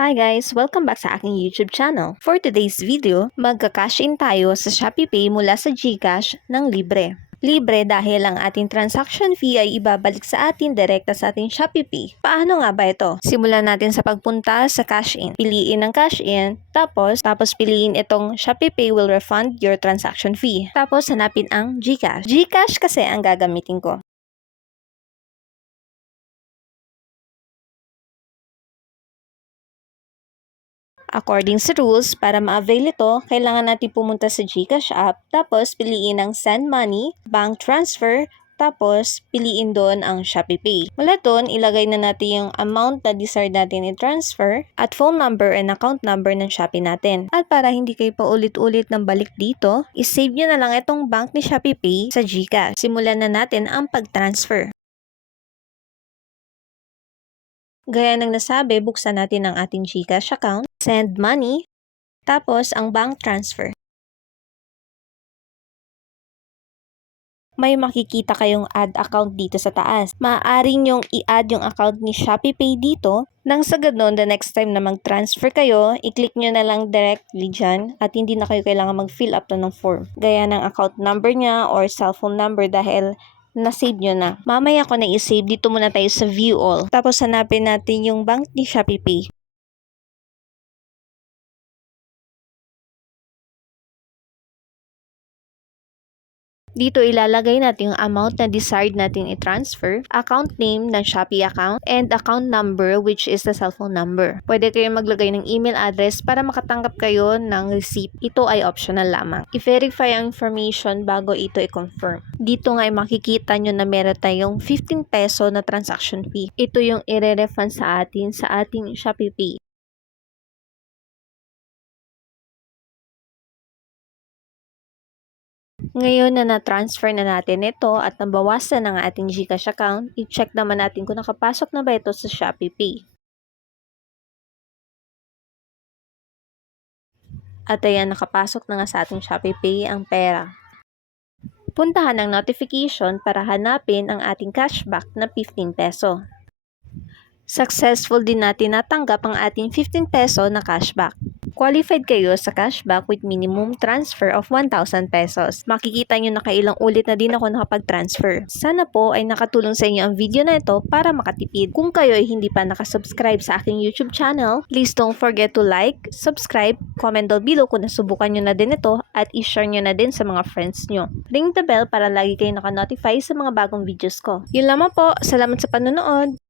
Hi guys! Welcome back sa aking YouTube channel. For today's video, magka-cash in tayo sa ShopeePay mula sa GCash ng libre. Libre dahil ang ating transaction fee ay ibabalik sa atin direkta sa ating ShopeePay. Paano nga ba ito? Simulan natin sa pagpunta sa cash in. Piliin ang cash in, tapos piliin itong ShopeePay will refund your transaction fee. Tapos hanapin ang GCash. GCash kasi ang gagamitin ko. According sa rules, para ma-avail ito, kailangan natin pumunta sa GCash app, tapos piliin ang Send Money, Bank Transfer, tapos piliin doon ang ShopeePay. Mula doon, ilagay na natin yung amount na desired natin i-transfer at phone number and account number ng Shopee natin. At para hindi kayo pa ulit-ulit ng balik dito, isave nyo na lang itong bank ni ShopeePay sa GCash. Simulan na natin ang pag-transfer. Gaya ng nasabi, buksan natin ang ating GCash account, send money, tapos ang bank transfer. May makikita kayong add account dito sa taas. Maaari nyong i-add yung account ni ShopeePay dito. Nang sa ganun, the next time na mag-transfer kayo, i-click nyo na lang directly dyan at hindi na kayo kailangan mag-fill up na ng form. Gaya ng account number niya or cellphone number dahil na-save nyo na. Mamaya ko na i-save, dito muna tayo sa view all. Tapos hanapin natin yung bank ni ShopeePay. Dito ilalagay natin yung amount na desired natin i-transfer, account name ng Shopee account, and account number which is the cellphone number. Pwede kayong maglagay ng email address para makatanggap kayo ng receipt. Ito ay optional lamang. I-verify ang information bago ito i-confirm. Dito nga ay makikita nyo na meron tayong 15 peso na transaction fee. Ito yung i-refund sa atin sa ating ShopeePay. Ngayon na na-transfer na natin ito at nabawasan ang ating GCash account, i-check naman natin kung nakapasok na ba ito sa ShopeePay. At ayan, nakapasok na nga sa ating ShopeePay ang pera. Puntahan ang notification para hanapin ang ating cashback na 15 peso. Successful din natin natanggap ang ating 15 peso na cashback. Qualified kayo sa cashback with minimum transfer of 1,000 pesos. Makikita nyo na kailang ulit na din ako nakapag-transfer. Sana po ay nakatulong sa inyo ang video na ito para makatipid. Kung kayo ay hindi pa nakasubscribe sa aking YouTube channel, please don't forget to like, subscribe, comment down below kung nasubukan nyo na din ito at i-share nyo na din sa mga friends nyo. Ring the bell para lagi kayo nakanotify sa mga bagong videos ko. Yun lamang po. Salamat sa panonood!